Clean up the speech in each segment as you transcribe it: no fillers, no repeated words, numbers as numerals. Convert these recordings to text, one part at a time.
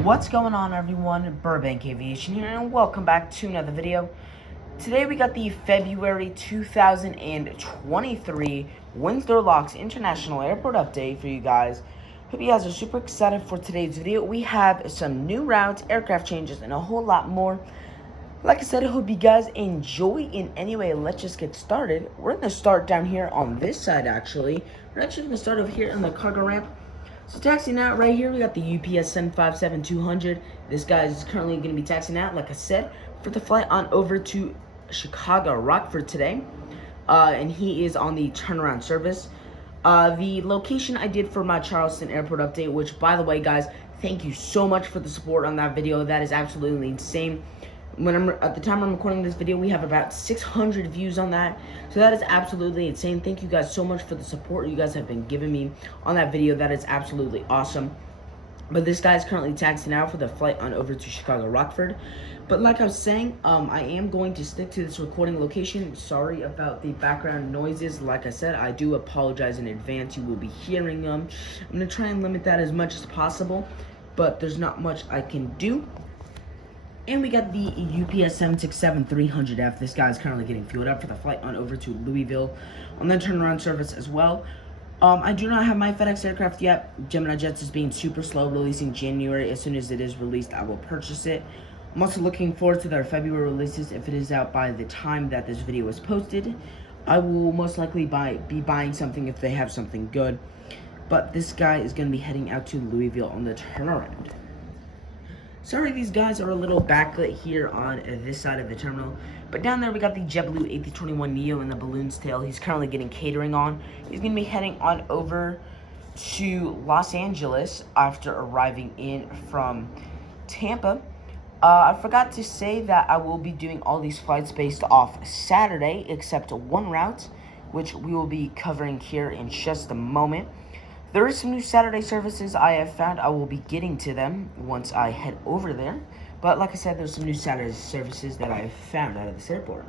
What's going on, everyone? Burbank Aviation here, and welcome back to another video. Today we got the February 2023 Windsor Locks International Airport update for you guys. Hope you guys are super excited for today's video. We have some new routes, aircraft changes, and a whole lot more. Like I said, I hope you guys enjoy. In any way, let's just get started. We're going to start down here on this side, actually. We're actually going to start over here on the cargo ramp. So taxiing out right here, we got the UPS 757-200. This guy is currently going to be taxiing out, like I said, for the flight on over to Chicago Rockford today. And he is on the turnaround service. The location I did for my Charleston Airport update, which, by the way, guys, thank you so much for the support on that video. That is absolutely insane. At the time I'm recording this video, we have about 600 views on that, so that is absolutely insane. Thank you guys so much for the support you guys have been giving me on that video. That is absolutely awesome. But this guy is currently taxiing out for the flight on over to Chicago Rockford. But like I was saying, I am going to stick to this recording location. Sorry about the background noises. Like I said, I do apologize in advance. You will be hearing them. I'm going to try and limit that as much as possible, but there's not much I can do. And we got the UPS 767-300F. This guy is currently getting fueled up for the flight on over to Louisville on the turnaround service as well. I do not have my FedEx aircraft yet. Gemini Jets is being super slow, releasing January. As soon as it is released, I will purchase it. I'm also looking forward to their February releases. If it is out by the time that this video is posted, I will most likely be buying something if they have something good. But this guy is going to be heading out to Louisville on the turnaround. Sorry, these guys are a little backlit here on this side of the terminal. But down there, we got the JetBlue A321neo in the balloon's tail. He's currently getting catering on. He's going to be heading on over to Los Angeles after arriving in from Tampa. I forgot to say that I will be doing all these flights based off Saturday, except one route, which we will be covering here in just a moment. There is some new Saturday services I have found. I will be getting to them once I head over there. But like I said, there's some new Saturday services that I have found out of this airport.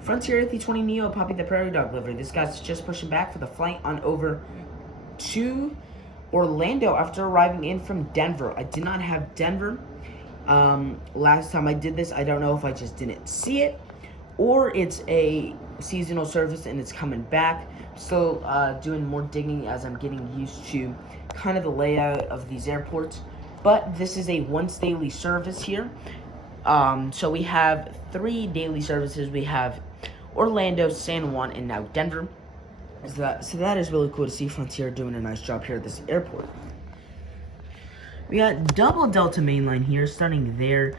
Frontier A320neo, Poppy the Prairie Dog livery. This guy's just pushing back for the flight on over to Orlando after arriving in from Denver. I did not have Denver last time I did this. I don't know if I just didn't see it or it's a seasonal service and it's coming back. Still doing more digging as I'm getting used to kind of the layout of these airports. But this is a once daily service here. So we have 3 daily services. We have Orlando, San Juan, and now Denver. So that is really cool to see Frontier doing a nice job here at this airport. We got double Delta mainline here, starting there.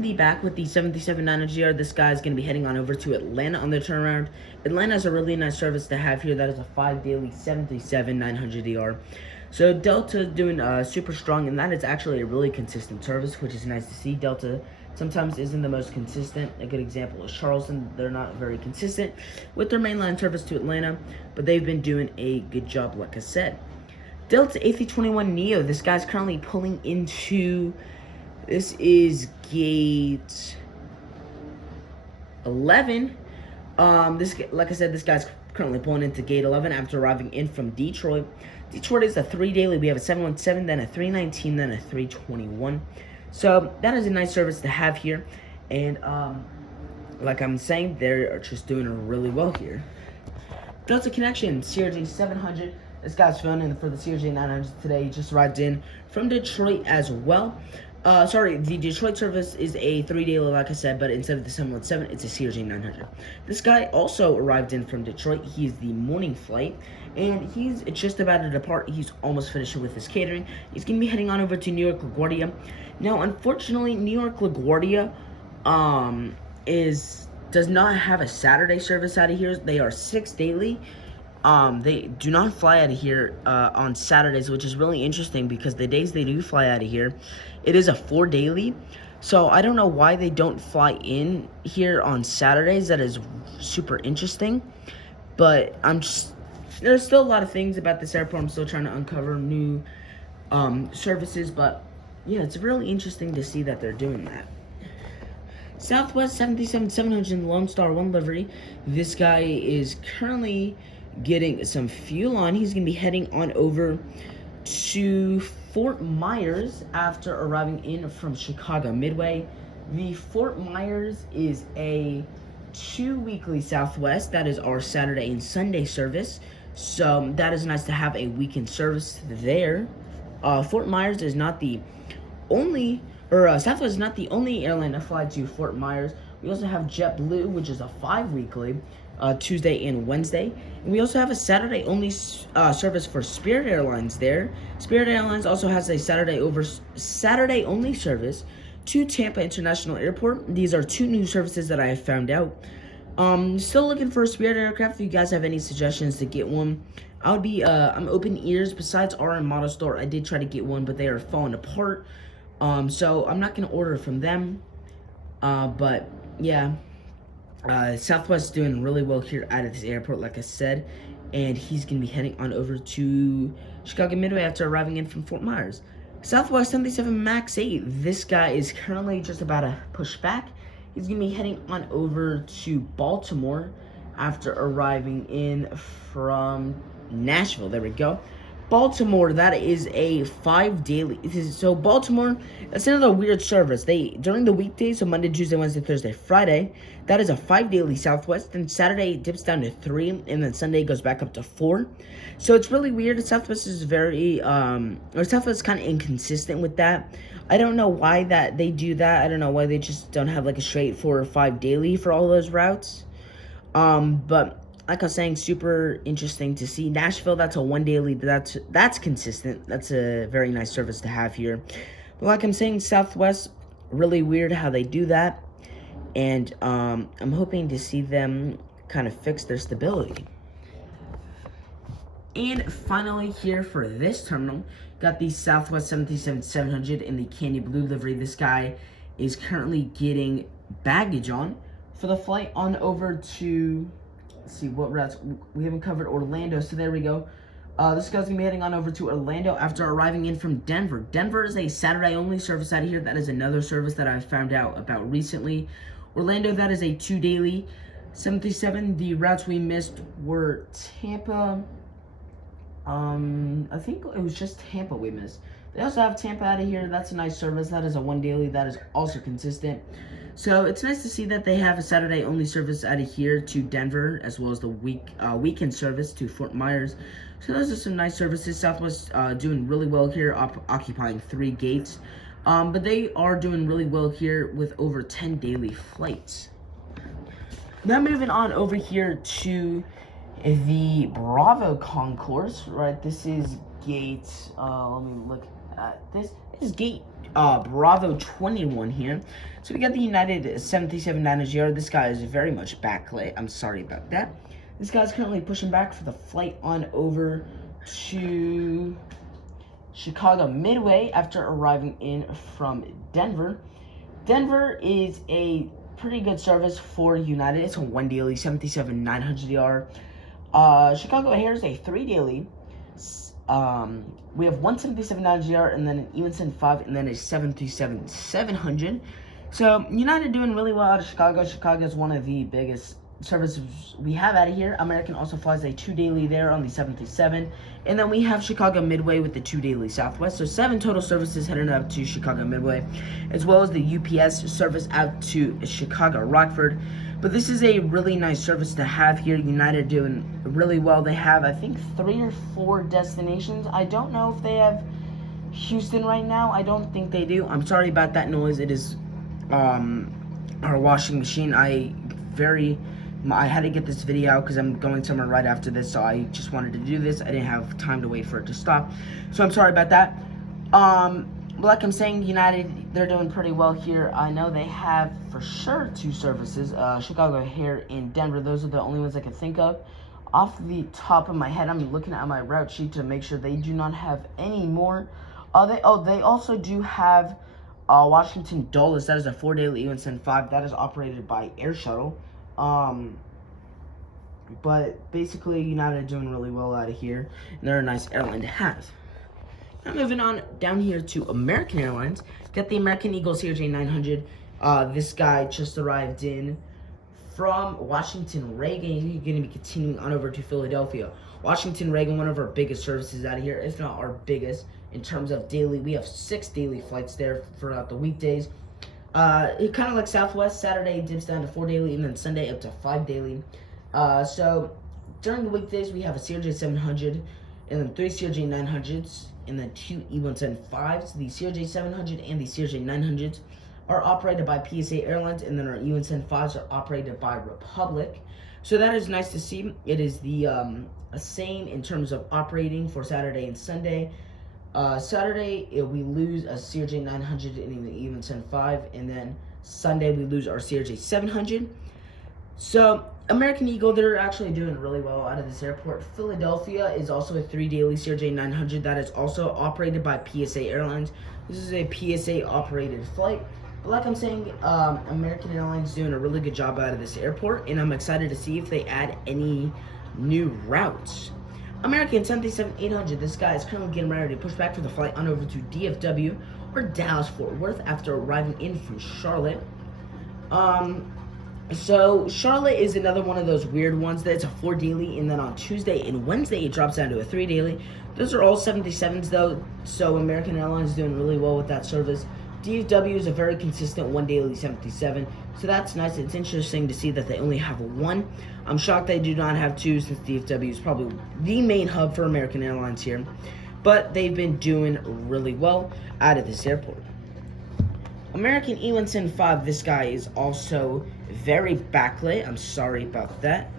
Be back with the 737-900ER. This guy is going to be heading on over to Atlanta on the turnaround. Atlanta is a really nice service to have here. That is a 5 daily 737-900ER. So Delta is doing super strong, and that is actually a really consistent service, which is nice to see. Delta sometimes isn't the most consistent. A good example is Charleston. They're not very consistent with their mainline service to Atlanta, but they've been doing a good job, like I said. Delta A321neo. This guy's currently pulling into... This is gate 11. Like I said, this guy's currently pulling into gate 11 after arriving in from Detroit. Detroit is a 3 daily. We have a 717, then a 319, then a 321. So that is a nice service to have here. And like I'm saying, they're just doing really well here. Delta Connection, CRJ 700. This guy's filling in for the CRJ 900 today. He just arrived in from Detroit as well. The Detroit service is a 3 daily, like I said, but instead of the 717, it's a CRJ 900. This guy also arrived in from Detroit. He's the morning flight, and he's just about to depart. He's almost finished with his catering. He's going to be heading on over to New York LaGuardia. Now, unfortunately, New York LaGuardia does not have a Saturday service out of here. They are 6 daily. They do not fly out of here on Saturdays, which is really interesting because the days they do fly out of here, it is a 4 daily. So I don't know why they don't fly in here on Saturdays. That is super interesting. But there's still a lot of things about this airport. I'm still trying to uncover new services. But yeah, it's really interesting to see that they're doing that. Southwest 737-700 in the Lone Star 1 livery. This guy is currently getting some fuel on. He's going to be heading on over to Fort Myers after arriving in from Chicago Midway. The Fort Myers is a 2 weekly Southwest. That is our Saturday and Sunday service. So that is nice to have a weekend service there. Fort Myers is not the only, Southwest is not the only airline to fly to Fort Myers. We also have JetBlue, which is a 5 weekly, Tuesday and Wednesday. And we also have a Saturday only service for Spirit Airlines there. Spirit Airlines also has a Saturday only service to Tampa International Airport. These are 2 new services that I have found out. Still looking for a Spirit aircraft. If you guys have any suggestions to get one, I would be I'm open ears. Besides RM Model Store, I did try to get one, but they are falling apart. So I'm not gonna order from them. But yeah, Southwest is doing really well here at this airport, like I said, and he's gonna be heading on over to Chicago Midway after arriving in from Fort Myers. Southwest 77 Max 8. This guy is currently just about to push back. He's gonna be heading on over to Baltimore after arriving in from Nashville. There we go. Baltimore, that is a 5 daily. So Baltimore, that's another weird service. They during the weekdays, so Monday, Tuesday, Wednesday, Thursday, Friday, that is a 5 daily Southwest. Then Saturday it dips down to 3, and then Sunday goes back up to 4. So it's really weird. Southwest is very Southwest is kind of inconsistent with that. I don't know why that they do that. I don't know why they just don't have like a straight 4 or 5 daily for all those routes. But like I was saying, super interesting to see. Nashville, that's a 1 daily. That's consistent. That's a very nice service to have here. But like I'm saying, Southwest, really weird how they do that. And I'm hoping to see them kind of fix their stability. And finally here for this terminal, got the Southwest 737-700 in the candy blue livery. This guy is currently getting baggage on for the flight on over to, let's see what routes. We haven't covered Orlando, so there we go. This guy's gonna be heading on over to Orlando after arriving in from Denver. Denver is a Saturday only service out of here. That is another service that I found out about recently. Orlando, that is a 2 daily 737. The routes we missed were Tampa. I think it was just Tampa we missed. They also have Tampa out of here. That's a nice service. That is a 1 daily. That is also consistent. So it's nice to see that they have a Saturday only service out of here to Denver, as well as the weekend service to Fort Myers. So those are some nice services. Southwest doing really well here, occupying 3 gates. But they are doing really well here with over 10 daily flights. Now moving on over here to the Bravo concourse, right? This is gate, let me look at this. This is gate Bravo 21 here. So we got the United 737-900. This guy is very much backlit. I'm sorry about that. This guy's currently pushing back for the flight on over to Chicago Midway after arriving in from Denver. Denver is a pretty good service for United. It's a 1 daily 737-900ER. Chicago O'Hare is a 3 daily. We have one 737-900ER and then an Evenson 5 and then a 737-700. So United doing really well out of Chicago. Chicago is one of the biggest services we have out of here. American also flies a 2 daily there on the 737. And then we have Chicago Midway with the 2 daily Southwest. So 7 total services heading up to Chicago Midway, as well as the UPS service out to Chicago Rockford. But this is a really nice service to have here. United doing really well. They have, I think, 3 or 4 destinations. I don't know if they have Houston right now. I don't think they do. I'm sorry about that noise. It is our washing machine. I had to get this video out because I'm going somewhere right after this, so I just wanted to do this. I didn't have time to wait for it to stop, so I'm sorry about that. Like I'm saying, United, they're doing pretty well here. I know they have for sure 2 services, Chicago O'Hare and Denver. Those are the only ones I can think of. Off the top of my head, I'm looking at my route sheet to make sure they do not have any more. They also do have Washington Dulles. That is a 4 daily Evenson 5. That is operated by Air Shuttle. But basically, United doing really well out of here, and they're a nice airline to have. Now moving on down here to American Airlines. Got the American Eagle CRJ 900. This guy just arrived in from Washington Reagan, he's going to be continuing on over to Philadelphia. Washington Reagan, one of our biggest services out of here, if not our biggest in terms of daily. We have 6 daily flights there throughout the weekdays. It kind of like Southwest. Saturday dips down to 4 daily, and then Sunday up to 5 daily. So during the weekdays, we have a CRJ 700, and then 3 CRJ 900s, and then 2 E175s. The CRJ 700 and the CRJ 900s are operated by PSA Airlines, and then our E175s are operated by Republic. So that is nice to see. It is the same in terms of operating for Saturday and Sunday. Saturday, we lose a CRJ 900 and the E175, and then Sunday we lose our CRJ 700. So American Eagle, they're actually doing really well out of this airport. Philadelphia is also a 3 daily CRJ 900 that is also operated by PSA Airlines. This is a PSA operated flight. But like I'm saying, American Airlines is doing a really good job out of this airport, and I'm excited to see if they add any new routes. American 737-800, this guy is currently getting ready to push back for the flight on over to DFW or Dallas-Fort Worth after arriving in from Charlotte. So Charlotte is another one of those weird ones that it's a 4 daily, and then on Tuesday and Wednesday it drops down to a 3 daily. Those are all 77s though, so American Airlines is doing really well with that service. DFW is a very consistent 1 daily 77, so that's nice. It's interesting to see that they only have 1. I'm shocked they do not have 2, since DFW is probably the main hub for American Airlines here, but they've been doing really well out of this airport. American E175, this guy is also very backlit. I'm sorry about that.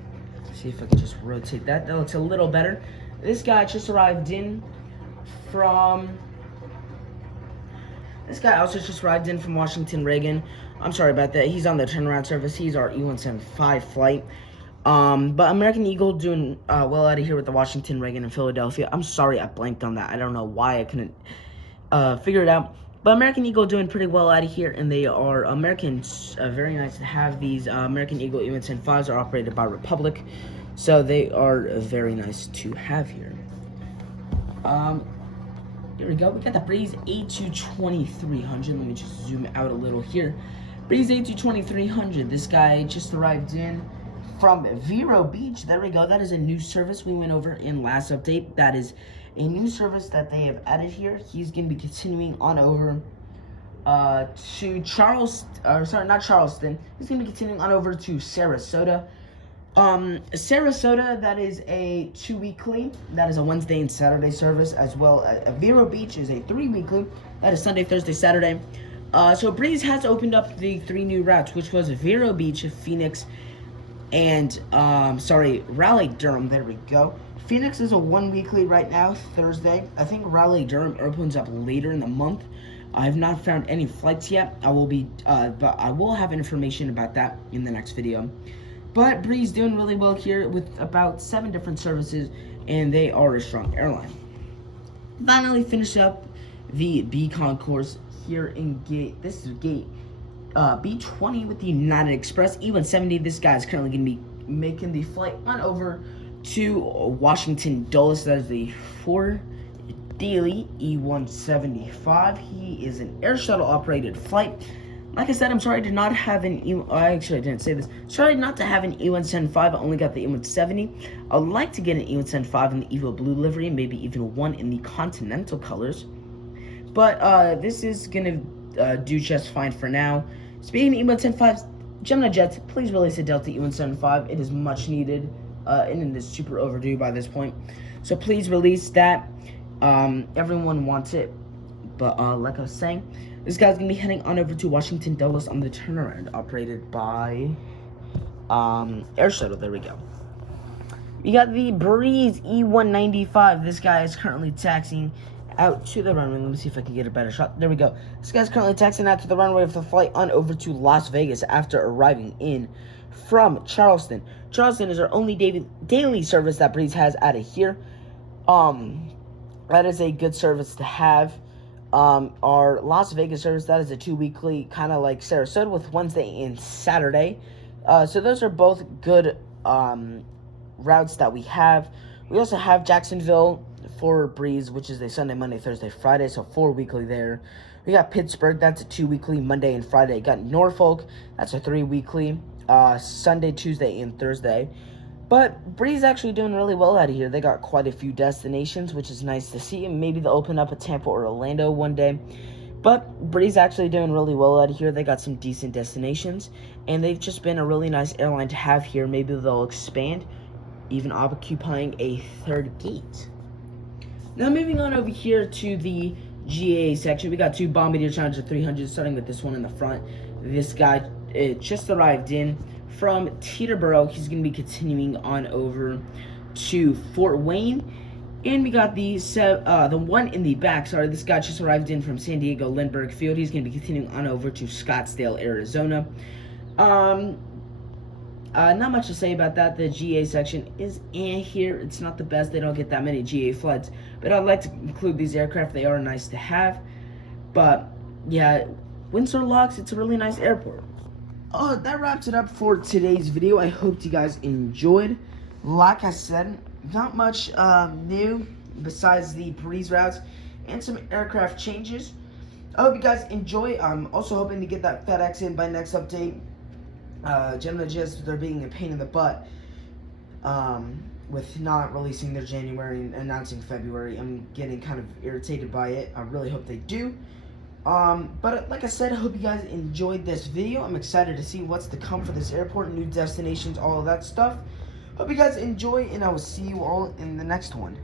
Let's see if I can just rotate that. That looks a little better. This guy just arrived in from... This guy also just arrived in from Washington Reagan. I'm sorry about that. He's on the turnaround service. He's our E175 flight. But American Eagle doing well out of here with the Washington Reagan in Philadelphia. I'm sorry I blanked on that. I don't know why I couldn't figure it out. But American Eagle doing pretty well out of here, and they are Americans. Very nice to have these. American Eagle E175s are operated by Republic, so they are very nice to have here. Here we go. We got the Breeze A220-300. Let me just zoom out a little here. Breeze A220-300. This guy just arrived in from Vero Beach. There we go. That is a new service we went over in last update. That is a new service that they have added here. He's going to be continuing on over to Charleston. He's going to be continuing on over to Sarasota. Sarasota, that is a 2 weekly. That is a Wednesday and Saturday service, as well as Vero Beach is a 3 weekly. That is Sunday, Thursday, Saturday. So Breeze has opened up the 3 new routes, which was Vero Beach, Phoenix, and Raleigh Durham. There we go. Phoenix is a 1 weekly right now, Thursday. I think Raleigh Durham opens up later in the month. I have not found any flights yet. I will be, but I will have information about that in the next video. But Breeze doing really well here with about 7 different services, and they are a strong airline. Finally finish up the B concourse here in gate. This is gate B20 with the United Express E170. This guy is currently going to be making the flight on over to Washington Dulles. That is the 4 daily E175. He is an air shuttle operated flight. Like I said, I'm sorry to not have an I didn't say this. Sorry not to have an E175. I only got the E170. I'd like to get an E175 in the Evo Blue livery, maybe even one in the Continental colors. But this is going to do just fine for now. Speaking of E175s, Gemini Jets, please release a Delta E175. It is much needed, and it is super overdue by this point. So please release that. Everyone wants it. But like I was saying, this guy's going to be heading on over to Washington Dulles on the turnaround, operated by Air Shuttle. There we go. We got the Breeze E195. This guy is currently taxiing out to the runway. Let me see if I can get a better shot. There we go. This guy's currently taxiing out to the runway for the flight on over to Las Vegas after arriving in from Charleston. Charleston is our only daily service that Breeze has out of here. That is a good service to have. Our Las Vegas service, that is a 2 weekly, kind of like Sarasota, with Wednesday and Saturday. So those are both good routes that we have. We also have Jacksonville for Breeze, which is a Sunday, Monday, Thursday, Friday, so 4 weekly there. We got Pittsburgh, that's a 2 weekly, Monday and Friday. Got Norfolk, that's a 3 weekly. Sunday, Tuesday, and Thursday. But Bree's actually doing really well out of here. They got quite a few destinations, which is nice to see. And maybe they'll open up a Tampa or Orlando one day. But Bree's actually doing really well out of here. They got some decent destinations, and they've just been a really nice airline to have here. Maybe they'll expand, even occupying a third gate. Now moving on over here to the GA section, we got two Bombardier Challenger 300, starting with this one in the front. This guy just arrived in from Teterboro. He's going to be continuing on over to Fort Wayne. And we got the one in the back. Sorry, this guy just arrived in from San Diego Lindbergh Field. He's going to be continuing on over to Scottsdale, Arizona. Not much to say about that. The GA section is here. It's not the best. They don't get that many GA flights. But I'd like to include these aircraft. They are nice to have. But, yeah, Windsor Locks, it's a really nice airport. That wraps it up for today's video. I hope you guys enjoyed. Like I said, not much new besides the Breeze routes and some aircraft changes. I hope you guys enjoy. I'm also hoping to get that FedEx in by next update. Gemini just, they're being a pain in the butt with not releasing their January and announcing February. I'm getting kind of irritated by it. I really hope they do. But like I said, I hope you guys enjoyed this video. I'm excited to see what's to come for this airport, new destinations, all of that stuff. Hope you guys enjoy, and I will see you all in the next one.